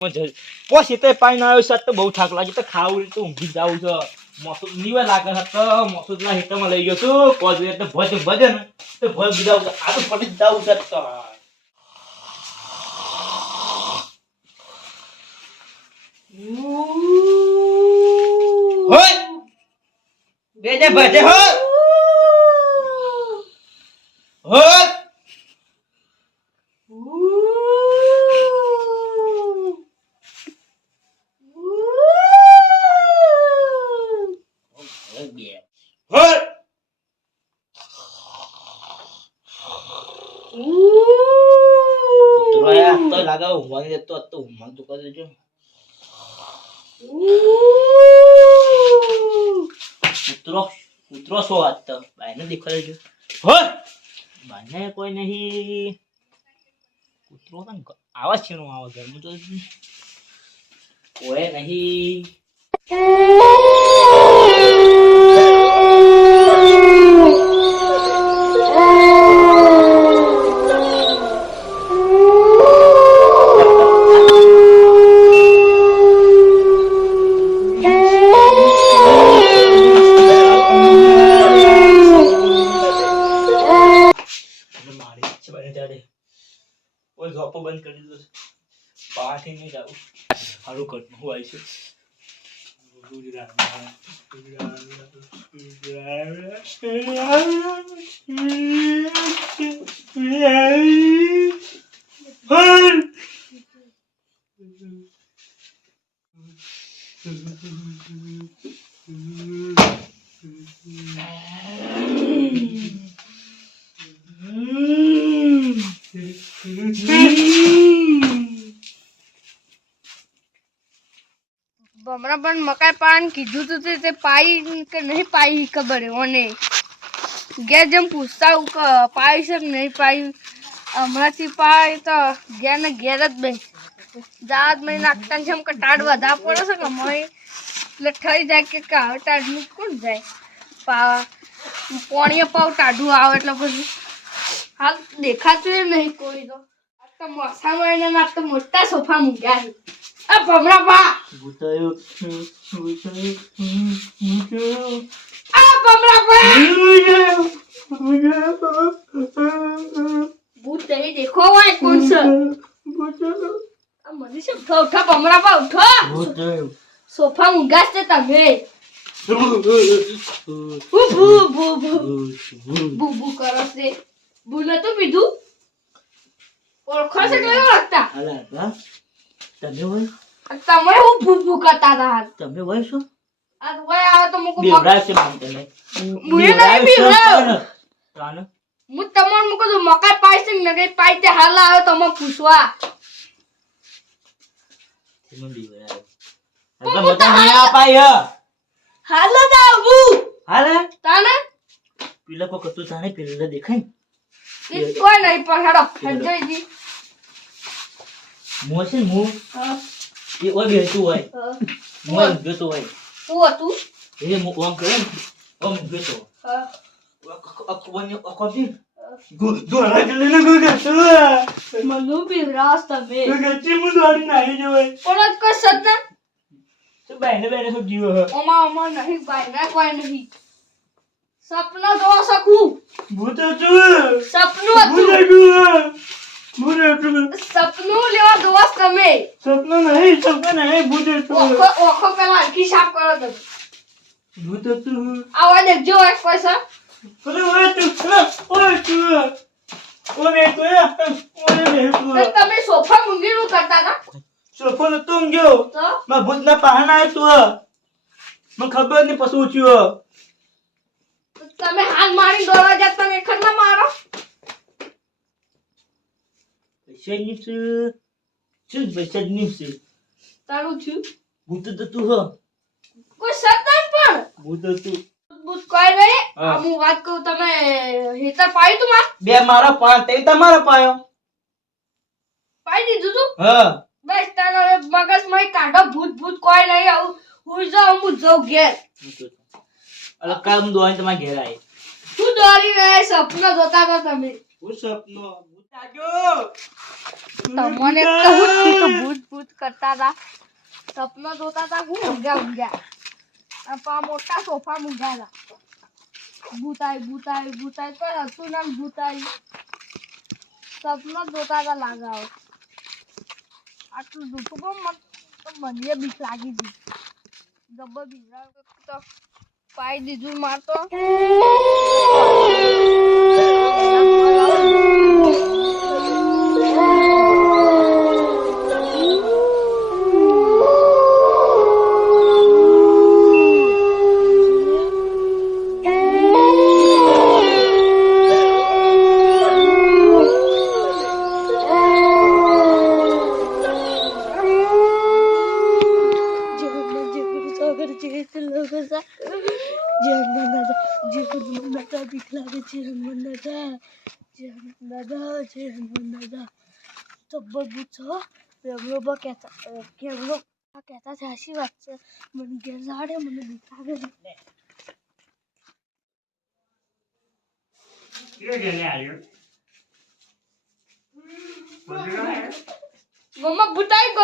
પછી તે પાણી આવ્યો છે તો બહુ થાક લાગે તો ખાવું તો ઊંઘી જાવું છે મોસું નીવા લાગે છે તો મોસુદના હેઠળમાં લઈ ગયો છું કોજ એટલે ભજ ભજે ને તો ભજ જાવું છે આ તો પડી જાવું છે તો હોય બેજે ભજે હો હોય તો લાગાવ મને તો મન તો કરી દેજો ઉતરો સો વાત તો બાઈને દેખાડે છે હો બાને કોઈ નહીં ઉતરો તો આવાજ છે નો આવા ઘરમાં તો કોઈ નહીં બંધ કરી દીધો પાઠી નહીં જાવ સારું કર હું આવીશું હમણાં પણ મકાઈ પાન કીધું તું તે પાઈ કે નહીં પાઈ ખબર ઓને ઘેર જેમ પૂછતા પાઈ છે કે નહીં પાઈ હમણાંથી પાઈ તો ઘેર ને ઘેર જ બેસ જાત મહિને નાખતા છે એમ કે ટાઢ વધા પડે છે કે મય એટલે થઈ જાય કે કાવ ટાઢનું કોણ જાય પોણીએ પાવ ટાઢું આવે એટલે પછી હાલ દેખાતું એ નહીં કોઈ તો મોસા મહિને ના તો મોટા સોફા મૂક્યા છે આ ભમરા પા ભૂતાયો આ ભમરા પા ભૂત નહીં દેખો હોય કોણ છે આ મને શું ઉઠો ભમરા પા ઉઠો સોફા મૂક્યા છે તમે બુ કરો છે બુલે તો પીધું ઓળખો છે કયો લાગતા અલા તમે હોય તમે હું ભૂ કરતા હતા તમે હોય છો આ તો હોય આવે તો મુકો બેવરા છે મને તને મુએ નહીં બેવરા તાને હું તમને મુકો તો મકાઈ પાઈ છે ને કઈ પાઈ તે હાલ આવે તો મને પૂછવા તમે બેવરા એટલે મત નહીં આ પાઈ હાલ જ આવું હાલે તાને પેલા કો કતું તાને પેલા દેખાય ઈ કોઈ નહીં પણ હેડો હજઈજી મોસે મો એ ઓય બેઠું હોય મોય બેઠું હોય તું હતું એ મો ઓમ કરે ઓમ બેઠો અકવની અકવી ગો લાગલે ગો ગતો મનુ બી રાસ તમે ગચ્ચી મુ દોડી નાઈ જોય પણ કોઈ સત્તા તો બેને સબ જીવ ઓમા નહીં ભાઈ ના કોઈ નહીં સપના જો શકું ભૂત હતું સપનું હતું સપનું લેવા દોસ્ત તમે સપનું નહીં ભૂત હતું ઓખો પેલા હલકી સાફ કરો તમે ભૂત હતું આવા દેખજો એક પૈસા અરે ઓય તું ઓય તમે સોફા મૂંગીનું કરતા હતા સોફો ન તું ગયો તો માં ભૂત ના પહાણ આય તું મને ખબર નહીં પસુ ઉચ્યો તમે હાથ મારી દોડવા જાત તમે ખરના મારો શેની શું બેસડની છે તારું છું ભૂત તો તું હો કોઈ સત્તા પણ ભૂત તું બુત કોઈ નહીં હું વાત કહું તમે હેતર પાઈ તું માં બે મારા પા તે તમારા પાયો પાઈ દીધું તું હા બસ તારા હવે મગજમાં કાઢો ભૂત કોઈ નહીં આવું હું જાઉં ઘેર અલ કામ દોઈ તમારા ઘેર આય તું દોડી રહ્યા સપના જોતા હતા તમે હું સપનો તમને કહું છું તો ભૂત ભૂત કરતા હતા, સપના જોતા હતા, હું ઊંઘ્યા આ મોટા સોફા મૂંઘ્યા હતા. ભૂતાઈ કોઈ હતું ના ભૂતાઈ, સપના જોતા હતા લાગાઓ. આટલું દુઃખ મને બીક લાગી હતી. જબર બીજા તો પાઈ દીધું માર તો. કહેતા સાચી વાત છે. મને ઘેર જાડે મને બીક લાગે. ગોમા ભૂતાયું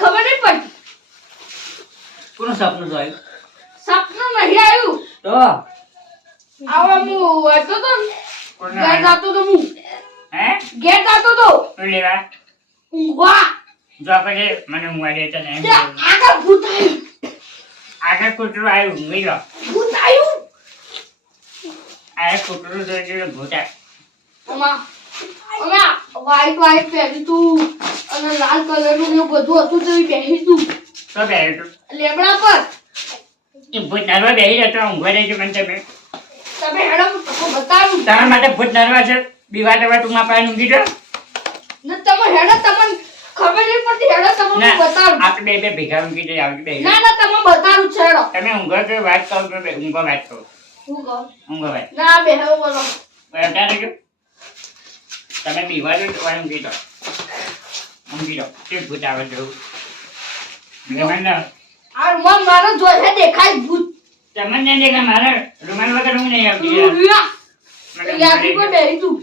ખબર નહીં પડતી. કોનું સપનું જોયું? સપનું નહીં આવ્યું તો આવા હું હતો તો ઘેર જાતો તો હું હે ઘેર જાતો તો શું લેવા? ઊંઘવા. જો આપણે મને ઊંઘવા દેતા નહીં. આગળ ભૂત આવ્યું. આગળ કૂતરું આવ્યું, ઊંઘી ગયો. ભૂત આવ્યું. આ કૂતરું જોઈ ભૂત આવ્યું. વ્હાઈટ પહેરી તું અને લાલ કલરનું ને બધું હતું તો બેસી તું તો બેઠું લેબડા પર. એ ભૂત નરવા બેસી રહેતો ઊંઘવા દેજો મને તમે હેડમ બતાવ્યું તારા માટે ભૂત નરવા છે. બીવા દવા તું મારા પાસે ઊંઘી જાઓ ને તમે હેડો તમને ખબર નહીં પડતી. હેડો તમને બતાવું. આપણે બે ભેગા ઊંઘી જઈએ આવી બે. ના તમે બતાવું છે. હેડો તમે ઊંઘો તો વાત કહો તો ઊંઘો વાત કહો. હું કહું ઊંઘો વાત ના બેહો બોલો અત્યારે જો તમે બીવા દો તો ઊંઘી જાઓ. ઊંઘી જાઓ. તે ભૂત આવે જવું આ રૂમાલ મારો જોઈ દેખાય ભૂત. તમને નહીં દેખા મારે રૂમાલ વગર હું નહીં આવતી. યાદી પર બેહી તું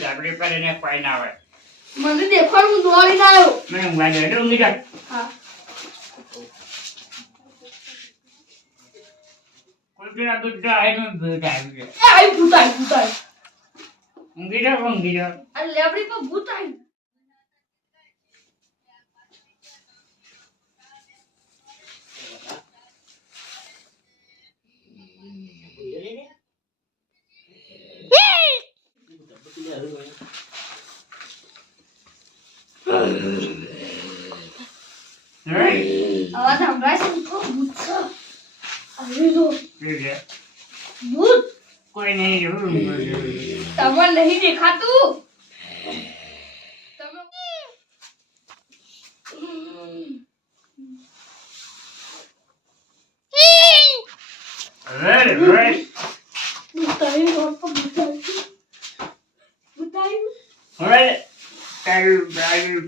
ઝાપડી પર એને કોઈ ના આવે. મને દેખાડ હું દોડીને આવ્યો. મને ઊંઘવા દે એટલે ઊંઘી જાઓ. હા કુતરા દૂધ આવીને ભૂત આવી ગયો. એ આઈ ભૂતાઈ ઊંઘી જાઓ ઊંઘી જાઓ. આ લેબડી પર ભૂત આવી. અવાજ સંભળાય છે તો ભૂત છે. આવી જો ભૂત કોઈ નહીં જોયું. તમને નહીં દેખાતું. તમે ભૂતાઈ રોડ પર ભૂતાઈ હવે તારું તારી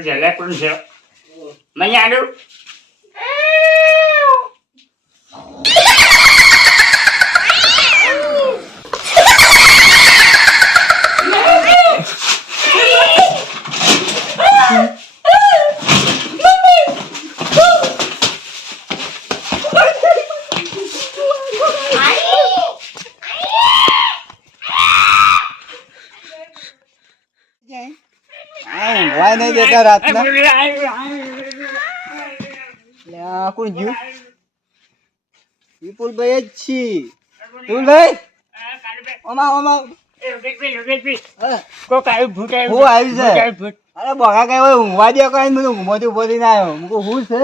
Jelek pun siap. Menyadu. વાય નહીં દેતા રાતના. લે આ કોણ જીવ? વિપુલભાઈ જ છી. વિપુલભાઈ ઓમા હા. કોક આવ્યું ભૂત આવ્યું હું આવ્યું છે? ભૂત અરે બગા કઈ હોય ઊંઘવા દે કઈ મને ઊંઘમાંથી ઉભો થઈને આવ્યો. હું કહું હું છે?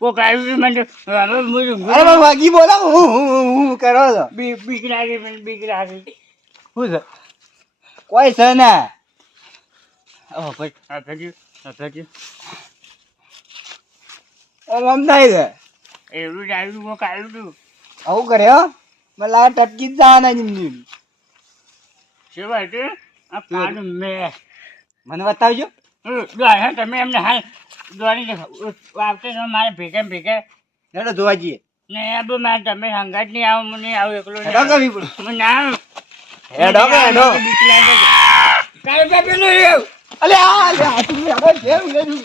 કોક આવ્યું મને અરે પણ વાગી બોલો હું કરો છો? બીક લાગી મને બીક લાગી શું છે? કોઈ છે ને? ઓમ થાય છે એવું જ આવ્યું કોક આવ્યું હતું આવું કરે હો. મને લાગે ટટકી જ જવાના જિંદગી. સેવા હતું આ પાડું મેં મને બતાવજો. તમે એમને હાલ દોડી આવતે મારે ભેગા હેડો જોવા જઈએ. ને આબુ મારે તમે હંગાત નહીં આવો હું નહીં આવું એકલો હેડો કે વિપુલ? હું ના આવું. હેડો કે હેડો? બીક લાગે છે. કાંઈ બે પેલું એવું. અલે આ તું હેડો જેમ લેજો.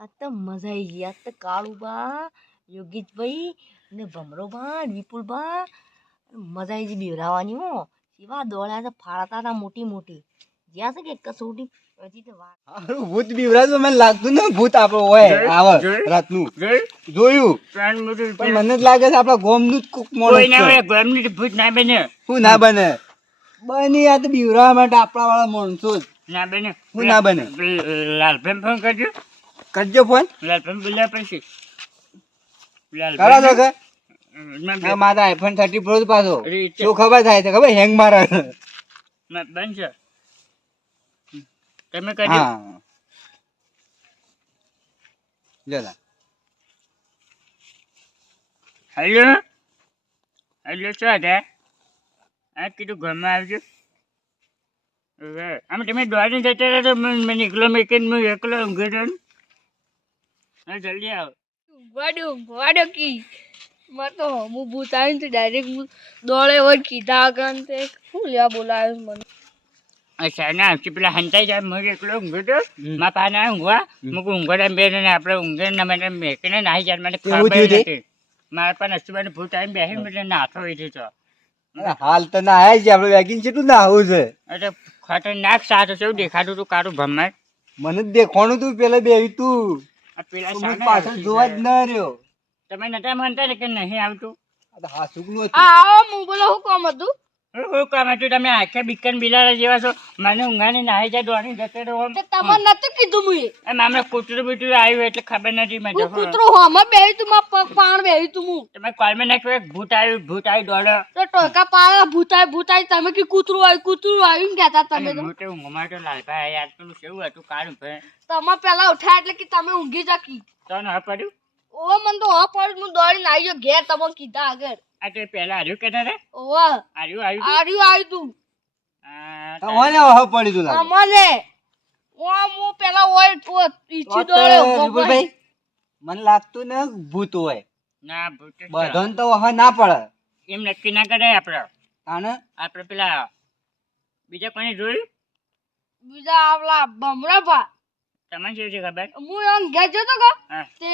આ તો મજા આવી ગઈ. આ તો કાળુબા, યોગીશભાઈ ને ભમરોબા, વિપુલબા મજા આવી ગઈ બીવરાવાની હો. એવા દોડ્યા છે ફાળતા હતા મોટી જ્યાં છે કે કસોટી હજી તો વાત. હારું ભૂત બીવરાજ મને લાગતું ને ભૂત આપણો હોય આવે જોયું? રાતનું જોયું? જોયું. પ્રાણ મોટું પણ મને જ લાગે છે આપણા ગોમનું જ કોક કોઈ ના માણસ હોય છે. ગરમની ભૂત ના બને શું ના બને? બની આ તો બીવરાવા માટે આપણા વાળા માણસો જ. ના બને શું ના બને? લાલભાઈ ફોન કરજો કરજો ફોન. લાલભાઈ બોલ્યા પછી કરો છો કે લાલભાઈ મારા આઈફોન 30 પ્રો પાછો અરે, શું ખબર થાય છે ખબર હેંગ મારે છે. બંધ છે તમે કરજો હા જલા હેલો હેલો શું હતા આ કીધું ઘરમાં આવજો આમ તમે દોડીને જતા રહ્યા તો મને એકલો મેકીને હું એકલો ઊંઘી રહ્યો ને. હા જલ્દી આવો વાડો કી મારે તો હું ભૂત આવીને તો ડાયરેક્ટ હું દોડે હોય કીધા આગળ તે શું લેવા બોલાવ્યો મને. અચ્છા ના આવતી પેલા હંતાઈ જાય હું એકલો ઊંઘી રહ્યો મારા પાના ઊંઘવા મૂક ઊંઘવા બે ને આપણે ઊંઘે ને મને મેકીને નાહી જાય મને કેવું ખબર થયું નથી મારા પાસે નસીબાને ભૂત આવીને બેસીને એટલે નાથો હોય છે તો અરે હાલ તો ના આયા છે આપણે વેગીન કેટલું ના આવું છે. એટલે ખતરનાક સાથ છે એવું દેખાતું હતું કારું ભમાય મને જ દેખવાનું તું પેલા બેહી તું આ પેલા હું સામે પાછળ આવતી જોવા જ છે. ના રહ્યો. તમે નતા માનતા ને કે નહીં આવતું આ તો હા સુકલું હતું. આ આવો હું બોલો શું કામ હતું. હું કામ હતું તમે આખે બિકન બિલાડા જેવા છો મને ઊંઘાની નાહી જાય દોડી જતો રહો તે તમારે નતું કીધું મુએ. એમ હમણાં કૂતરું બીટરું આવ્યું એટલે ખબર નથી મેં હું તો કૂતરો હોમાં બેહી તું મારા પગ પાણ બેહી તું હું તમે કોલમાં નાખ્યું એક ભૂત આવ્યું દોડો તો ટોકા પાડા ભૂતાય તમે કે કૂતરું આવ્યું ને કહેતા તમે તો હું તો ઊંઘમાં તો લાલભાઈ યાર પેલું કેવું હતું કાળું ભાઈ તમે પેલા ઉઠ્યા એટલે કે તમે ઊંઘી જાકી. તો ન પડ્યું ઓ મને તો હા પડ હું દોડીને આવી ગયો ઘેર તમને કીધા આગળ. આ તો પેલા હાર્યું કેતા હતા ઓવા હાર્યું આવ્યું આવ્યું તું આ તો મને હવે પડી તું લાગે. અમને હું પેલા ઓય ઈચ્છી તો દોડ્યો વિપુલભાઈ, મને લાગતું ને ભૂત હોય ના ભૂત જ છે. બધાને તો હવે ના પડે. એમ નક્કી ના કરાય આને આપણે પેલા બીજા કોને જોયું બીજા આપલા ભમરાભા તમને શું છે ખબર હું એમ ઘેર જતો કા હા. તે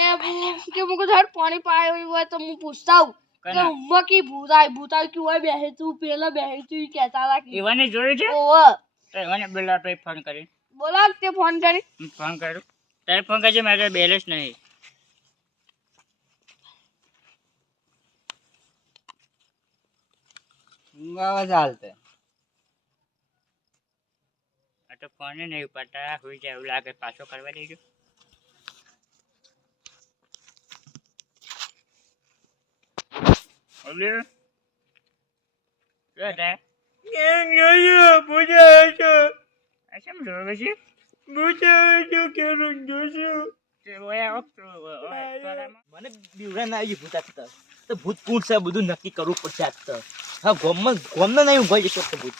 કે મુકો ધાડ પાણી પાયું હોય તો હું પૂછતા આવું કે કોના? ઉમ્મા ભૂતાઈ કે હોય બેહે તું પેલા બેહે તું ઈ કહેતા હતા કે એવાને જોયું છે ઓવ તો એવાને બોલા આપણે ફોન કરી બોલા તે ફોન કરી હું ફોન કરું તારે ફોન કરજે મારે બેલેન્સ નહીં ઊંઘ આવે છે હાલ તે. આ તો ફોન નહીં ઉપાડતા હોઈ જાય એવું લાગે પાછો કરવા દેજો ઓલે શું હતા કેમ જોયું પૂજા હતો આ કેમ જોવે છે પૂજા હતો કેમ જોશું તે ઓયા ઓક્તો ઓય મને બીવરા ના આવી ભૂત આગતા તો ભૂત કોણ છે બધું નક્કી કરવું પડશે આગતા હા ગોમને નહીં ઊંઘાઈ જશે તો ભૂત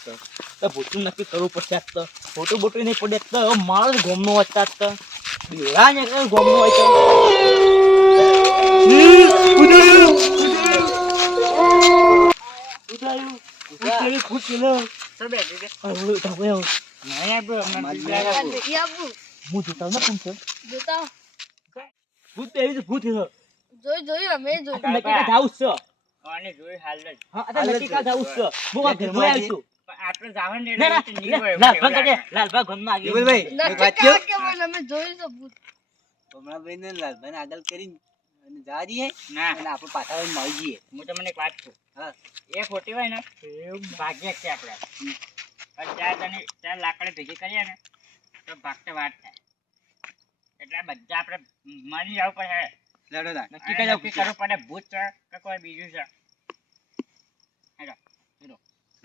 તો ભૂતનું નક્કી કરવું પડશે આગતા ફોટો બોટો નહીં પડે આગતા હવે મારો જ ગોમનો વાંચતા આગતા બીવરા ને ગોમનો વાંચતા હું જોતા ના કોણ છે જોતા ભૂત એવી છે ભૂત જોઈ અમે જોઈ નક્કી કા જાઉં છે આને જોઈ હાલ જ હા આ નક્કી કા જાઉં છે હું આ ઘરમાં આવી છું આપણે જવાનું ને ના, ના, એટલે નહીં હોય, લાલભા એવું કરજે. લાગે. લાલભા ઘરમાં આવી વિપુલભાઈ એક નથી વાત કહું? કાકા, અમે જોયું છે ભૂત. કમળાભાઈ ને લાલભાઈને આગળ કરીને અને જવા દઈએ ના અને આપણે પાછા આવીને મળી જઈએ. હું તમને એક વાત કહું. હા. એ ખોટી હોય ને ભાગ્ય જ છે આપણે પણ ચાર લાકડે ભેગી કરીએ ને તો ભાગતે વાત થાય એટલે આ બધા આપણે માની જવું પડે લડો તાણ. નક્કી કરી જવું કે કરવું પડે ભૂત છે કે કોઈ બીજું છે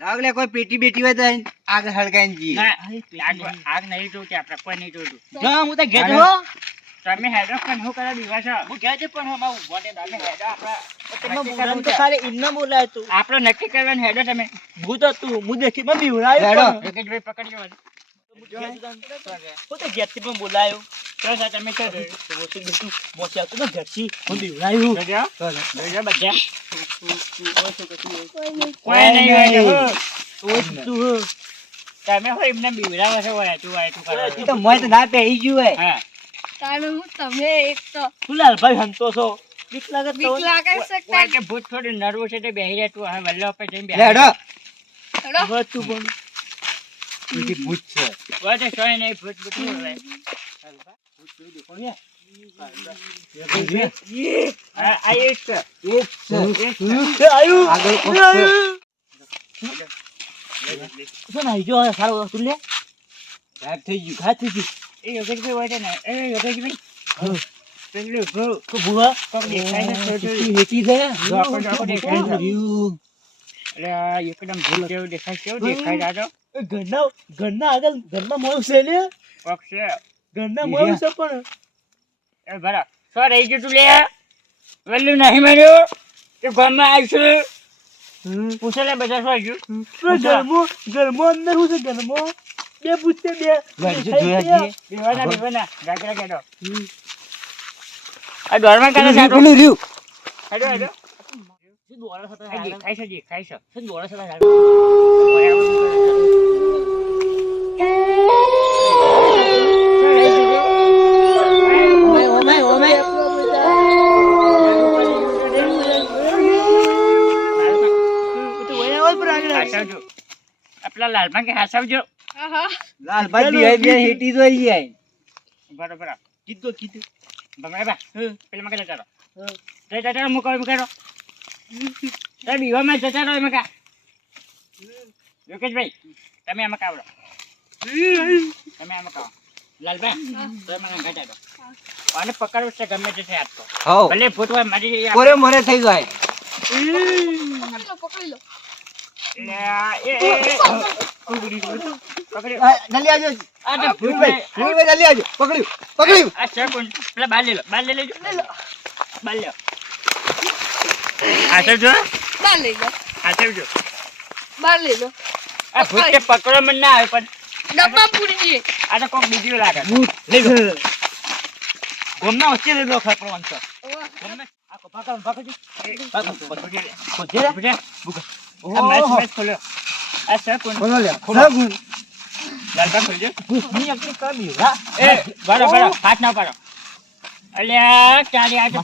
લાવ લે કોઈ પેટી બેટી હોય તો આગળ હળગાઈને જઈએ. ના આગ નહીં જોતી આપણે કોઈ નહીં જોતું ના, હું તો ઘેર હો. તમે હેડો પણ શું કરવા બીવા છો હું ઘેર છે પણ હમણાં ઊભો ને તમે હેડો આપણે તમે નક્કી બોલાવું કરવું તો છે. ખાલી એમને બોલાય તું. આપણો નક્કી કરવાનું હેડો તમે ભૂત હતું, હું દેખી માં બીવડાયો હેડો. પણ. યોગેશભાઈ પકડજો હું તો ઘેરથી પણ બોલાયો. તો સર તમે શું જોયું? તો ઓછું બેઠું, મોચી આવતું ને ઘેરથી, હું બીવડાયો. જોજો ચાલો. જોજો બધા કોઈ નહીં. કોઈ નહીં હોય તો હું. ઓછું તું હો. તમે હોય એમને બીવડાવો છો હોય તું કરો એ તો મોય તો ના પહેરી ગયું હોય. હા તાણે હું તમે એક તો તું લાલભાઈ હંતો છો. બીક લાગે તો બીક લાગે છે કોઈ કાંઈ. કે ભૂત થોડું નર્વસ છે તો બેહી રહે તું હવે વલ્લો ઉપર જઈને લે હેડો. હેડો. હવે તું પણ. બીજી ભૂત છે. કોઈ તો સોય નહીં ભૂત ભૂત નહીં હોય હા આ એક છે એક છે. એ આયુ. આગળ કોક એ છે. આયુ. શું નાઈ ગયો? સારો તું લે. ગાયબ થઈ ગયું. ઘા થઈ ગઈ. એ યોગેશભાઈ હોય છે ને એ યોગેશભાઈ પેલું તો ભૂવા. કોક દેખાય છે થોડું. કેટલી હેતી છે. જો આપણો દેખાય છે રહ્યું. એટલે આ એકદમ ભૂલ જેવું દેખાય છે કેવું દેખાય દાદો એ ઘરના આગળ ઘરમાં માણસ છે લે. કોક છે ઘરના માણસ છે પણ. એ ભરા સો રહી ગયું તું લે વલ્લું નહીં મળ્યું કે ગામમાં આવીશું પૂછે લે બધા શું ગયું ઘરમાં અંદર શું છે ઘરમાં? બે પૂછતે બે. ઘર જો જોયા છીએ. બીવાના ગાગરા કેડો આ દોરમાં કાલે સાટો પેલું રહ્યું. હેડો હેડો શું દોડા સાથે આ દેખાય છે દેખાય છે શું દોડા સાથે હાસવજો આપલા લાલમાં કે હાસવજો હા હા. લાલભાઈ બે હેટી જોઈ જાય. બરોબર કીધું ભમરા બા પેલા મકા જતા રહો જતા રહો મૂકો તે બીવામાં જતા રહો એમાં કા યોગેશભાઈ તમે આમાં કાવડો તમે આમાં કાવો લાલભાઈ તમે મને ગાટા દો અને પકડવું છે ગમે તે છે આજ તો હઉ. ભલે ભૂત હોય મારી કોરે મોરે થઈ જાય. પકડી લો, પકડી લો. પકડ્યું આ, જલ્દી આવજો. આ તો ભૂત વિપુલભાઈ, વિપુલભાઈ જલ્દી આવજો. પકડ્યું. પકડ્યું. આ છે કોણ પેલા બાર લઈ લો બાર લઈ લેજો બાર લ્યો હાસવજો બહાર લઈ લો. હાસવજો બહાર લઈ લો. આ ભૂત કે પકડો મને ના આવે પણ ડબ્બા પૂરી દઈએ. આ તો કોક બીજું લાગે ગમના વચ્ચે લઈ લો ખરપડવાનું છે. ઓહ. ગમને આ કોપા કર પકડજો. આ મેચ મેચ ખોલ્યો આ છે કોણ ખોલો લે. ખોલો. લાલબા ખોલજો ભૂતની અકલી કરી હા. એ બરો હાથ ના પાડો અલ્યા ચાલી આ તો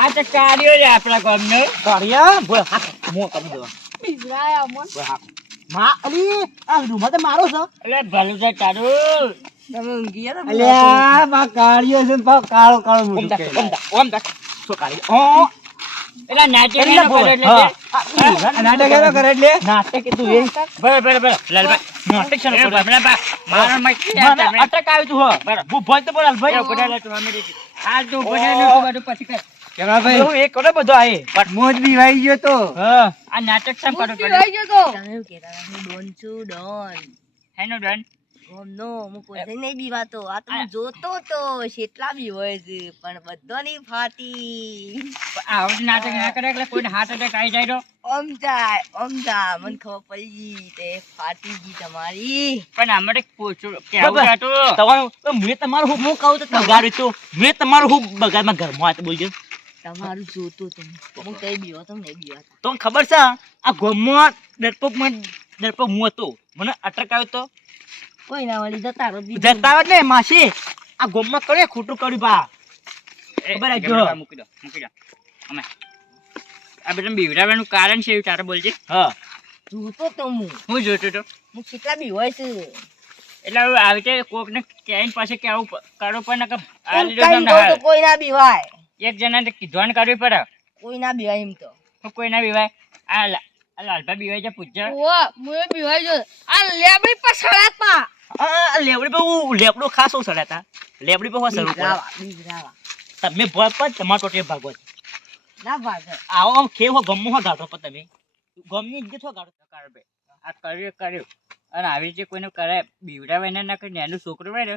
આ તો કાર્યો છે આપણા ગામનો કાળિયા બોલ હાથ મો કરી દો. બીવરાયા મન. માં અલી આ રૂમમાં તો મારો છે. એટલે ભલું છે તારું તમે ઊંઘી ગયા તા? અલ્યા બા કાળિયો છે ને પાછો કાળો કાળો ઓમ મોઢું દા કરે. ઓમ દા ઓમ દા. શું કાળિયા? ઓ એટલે નાટ્ય એટલે એનો બોલ. કરે એટલે હા. આ નાટક એનો કરે એટલે નાટક તું એ બરાબર લાલબા નાટક છે એ ભમરા બા મારો મત મને અટક આવી તું હો. બરાબર. ભૂત તો બોલ ભાઈ. પડાલે તું અમે દેખી આ તું પડાલે તું બધું પછી કર કેમરાભાઈ, હું એક કોને બધો આયે. મોજ બીવાઈ ગયો તો. હા. આ નાટક શા કરો ભૂત છો પીવાઈ ગયો તો. તમે એવું કહેતા હતા, હું ડોન છું, ડોન. હેનો ડન ગોમનો, હું કોઈને નહીં બીવાતો. આ તો હું જોતો તો કેટલા બીવાય છે, પણ બધો નહીં ફાટી. આ હવે નાટક ના કરે એટલે કોઈને હાથ અટેક આવી જાય તો ઓમ જા, મને ખબર પડી ગઈ તે ફાટી ગઈ તમારી. પણ અમારે પૂછું કે આવું બરાબર. હતું તમારું તો મેં તમારું હું કહું તો બગાડ્યું તું. મેં તમારું હું બગાડમાં ઘરમાં આ તો બોલજો. તમારું જોતો તો હું કઈ બીવાતો નહીં બીવાતો. તમને ખબર છે આ ગામમાં ડરપોક હું હતો. મને અટક આવ્યો તો કોઈ ના વળી જતા રહો બીજું. જતા આવે ને માસી આ ગામમાં કરે ખોટું કર્યું બા. એ, ખબર આ જમણા જો. મૂકી દો અમે આ બધા બીવડાવવાનું કારણ છે એવું તારે બોલજે હા જોતો તો હું જોતો તો હું કેટલા બી હોય છે એટલે હવે આવી રીતે કોકને ક્યાંય પાસે કેવું કરવું પડે ને કે આ એમ લીધો કઈ તમને દો તો હાલ. કોઈ ના બી હોય એક જણાને કીધવાન કરવી પડે કોઈ ના બી હોય એમ તો હું કોઈ ના બીવાય આ લાલભા બીવાય છે પૂછજો ઓવા મુએ બીવાઈ જો આ લેબડી પર સડાતા આ લેબડી પર હું લેબડો ખાસો સડાતા લેબડી પર હું સરું બીજરાવા તમે ભોય પર તમારો ટોટે ભાગો છો. ના ભાગે આવો આમ ખેવ હો ગમો હો ગાઢો પર તમે ગમની ઇજ્જત હો ગાઢો કરবে આ કર્યું અને આવી રીતે કોઈને કરે બીવડાવે ને ના કે નાનું છોકરું હોય ને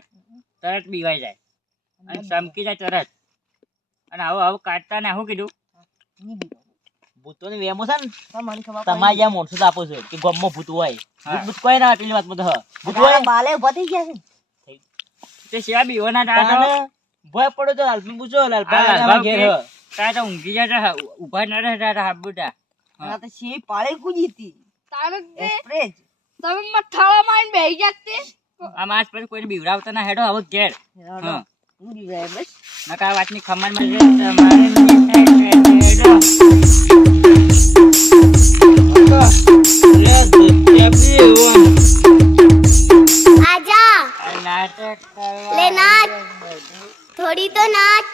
તરત બીવાઈ જાય અને ચમકી જાય તરત અને આવું કાઢતા ને શું કીધું નહીં બીવો ભૂતોને વેમો છે ને તો મને ખબર તમારે જ્યાં માણસો તો આપો છો કે ગમમાં ભૂત હોય હા. ભૂત કોઈ ના આટલી વાતમાં તો હ ભૂત તારા હોય બાલે ઉભા થઈ ગયા છે તે સિવાય બીવાના ટાળો તાને ભય પડો તો લાલપી પૂછો હા, લાલપા લાલભા ઘેર કે- હ. તારે તો ઊંઘી જતા ઉભા ન રહેતા હાથ બુટા આ તો શી પાળે કૂદી હતી તારે તે એક્સપ્રેસ તમે મથાળા મારીને બેહી જાતે આમ આજ પછી કોઈને બીવડાવતા ના હેડો હવે ઘેર હા હું બીવાય બસ નકા વાતની ખમણ મળી જાય તમારે નહીં હેડો. आजा આ નાટક કરવા ले नाच બધું थोड़ी तो नाच